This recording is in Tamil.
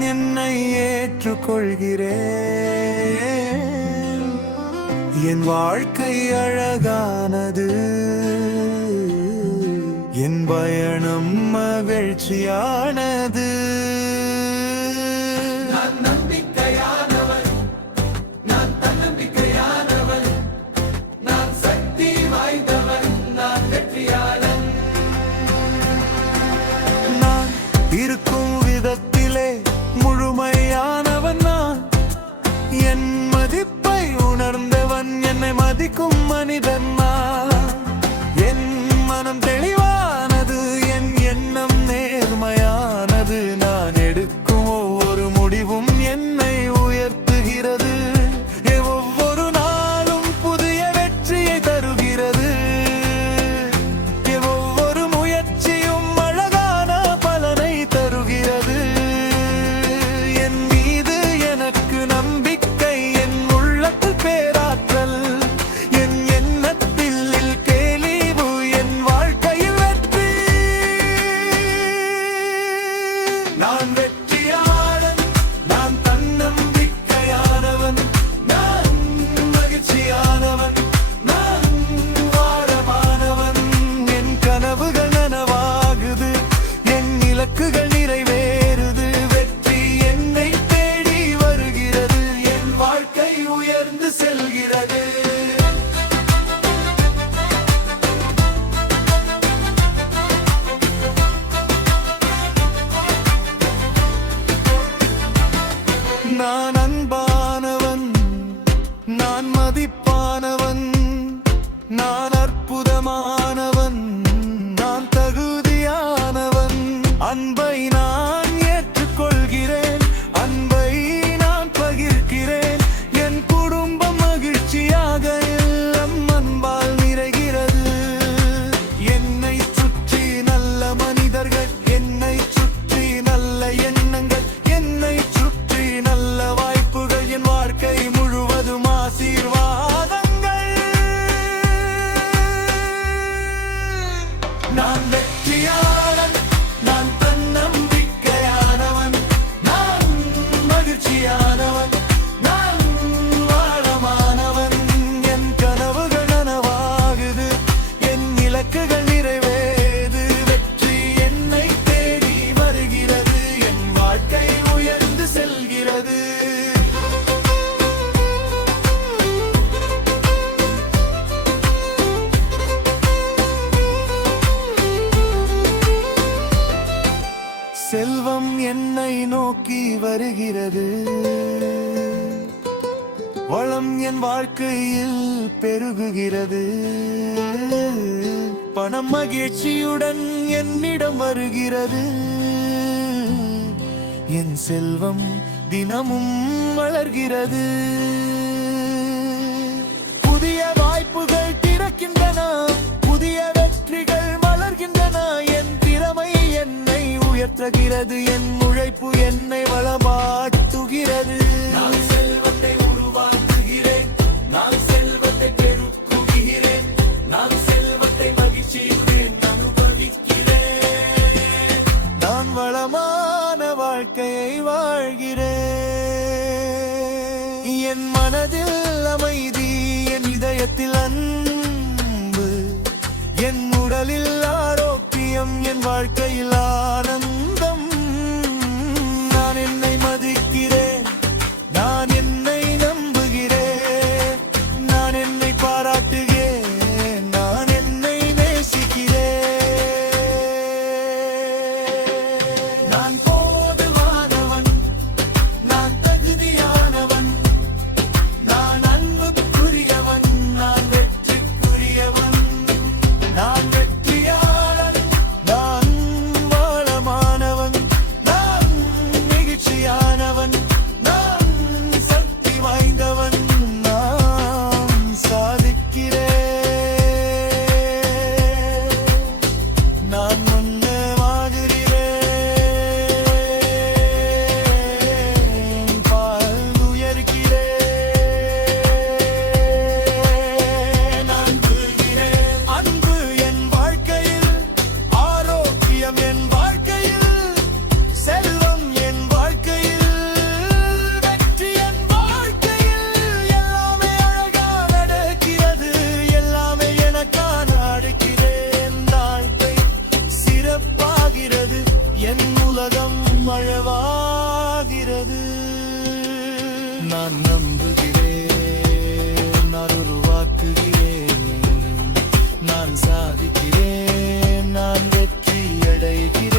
நான் என்னை ஏற்றுக்கொள்கிறேன். என் வாழ்க்கை அழகானது, என் பயணம் மகிழ்ச்சியானது. நான் நம்பிக்கையானவன், நான் தன்னம்பிக்கையானவன், நான் சக்தி வாய்ந்தவன், நான் வெற்றியாளன். நான் இருக்கும் விதத்திலே முழுமையானவன். நான் என் மதிப்பை உணர்ந்தவன், என்னை மதிக்கும் மனிதன். என் மனம் தெளிவானது, என் எண்ணம் நேர்மையானது. நான் எடுக்கும் ஒவ்வொரு முடிவும் என்னை உயர்த்துகிறது. ஒவ்வொரு நாளும் புதிய வெற்றியை தருகிறது. ஒவ்வொரு முயற்சியும் அழகான பலனை தருகிறது. என் மீது எனக்கு நம்பிக்கை, என் உள்ளத்தில் பேராற்றல், என் எண்ணத்தில் தெளிவு, என் வாழ்க்கையில் வெற்றி. நான் வெற்றியாளன், நான் தன்னம்பிக்கையானவன், நான் மகிழ்ச்சியானவன், நான் வாழமானவன். என் கனவுகள் நனவாகுது, என் இலக்குகள் நிறைவேறுது. வெற்றி என்னை தேடி வருகிறது, என் வாழ்க்கை உயர்ந்து செல்கிறது. நான் அன்பானவன், நான் மதிப்பானவன், நான் அற்புதமானவன், நான் தகுதியானவன். அன்பை நான் ஏற்றுக்கொள்கிறேன், அன்பை நான் பகிர்கிறேன். என் குடும்பம் மகிழ்ச்சியாக எல்லாம் அன்பால் நிறைகிறது. என்னை சுற்றி நல்ல மனிதர்கள், என்னை சுற்றி நல்ல எண்ணங்கள், என்னை சுற்றி நல்ல வாய்ப்புகள். என் வாழ்க்கை முழுவதும் ஆசீர்வாதங்கள். நான் வெற்றியாளன், நான் தன்னம்பிக்கையானவன், நான் மகிழ்ச்சியானவன், நான் வாழமானவன். என் கனவுகள் நனவாகுது, என் இலக்குகள் நிறைவேறு. வெற்றி என்னை தேடி வருகிறது, என் வாழ்க்கை உயர்ந்து செல்கிறது. செல்வம் என்னை நோக்கி வருகிறது, வளம் என் வாழ்க்கையில் பெருகுகிறது. பணம் மகிழ்ச்சியுடன் என்னிடம் வருகிறது. என் செல்வம் தினமும் வளர்கிறது. புதிய வாய்ப்புகள் திறக்கின்றன, புதிய வெற்றிகள் மலர்கின்றன. என் திறமை என்னை உயர்த்துகிறது, என் உழைப்பு என்னை வளமாட்டுகிறது. நான் செல்வத்தை உருவாக்குகிறேன், நான் செல்வத்தை பெருக்குகிறேன், நான் செல்வத்தை மகிழ்ச்சியுடன் அனுபவிக்கிறேன். நான் வளமான வாழ்க்கையை வாழ்கிறேன். என் மனதில் அமைதி, என் இதயத்தில் அன்பு, என் உடலில் ஆரோக்கியம், என் வாழ்க்கையில் ஆனந்தம். நான் என்னை மதிக்கிறேன், நான் என்னை நம்புகிறேன், நான் என்னை பாராட்டுகிறேன், நான் என்னை நேசிக்கிறேன். நான் போதுமானவன், நான் தகுதியானவன், நான் அன்புக்குரியவன், நான் வெற்றிக்குரியவன். நான் வெற்றியாளன், நான் வாழமானவன், நான் மகிழ்ச்சியானவன், நான் சக்தி வாய்ந்தவன், நான் சாதிக்கிறேன். நான் முன்னே வாழ்கிறேன். என் உலகம் மழவாகிறது. நான் நம்புகிறேன், நான் உருவாக்குகிறேன், நான் சாதிக்கிறேன், நான் வெற்றி அடைகிறேன்.